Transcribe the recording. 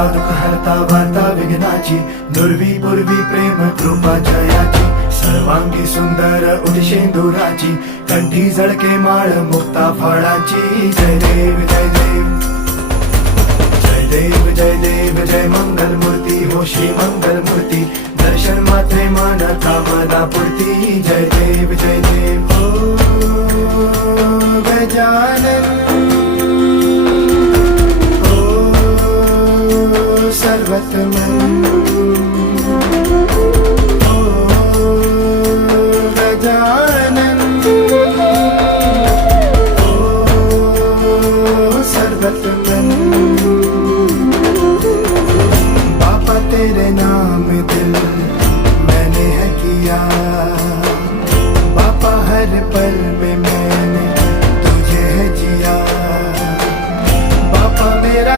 हरता दुःख हरता वार्ता विघ्नाची, दुर्वी पूर्वी प्रेम कृपा जयाची, सर्वांगी सुंदर उदिशेंदुराची, कंठी झळके माळ मुक्ता फळाची. जय देव जय देव जय देव जय देव जय मंगल मूर्ती हो श्री मंगल मूर्ती, दर्शन मात्रे मन कामना पूर्ती. जय देव जय देव हो गजानन हो सर्वतमन.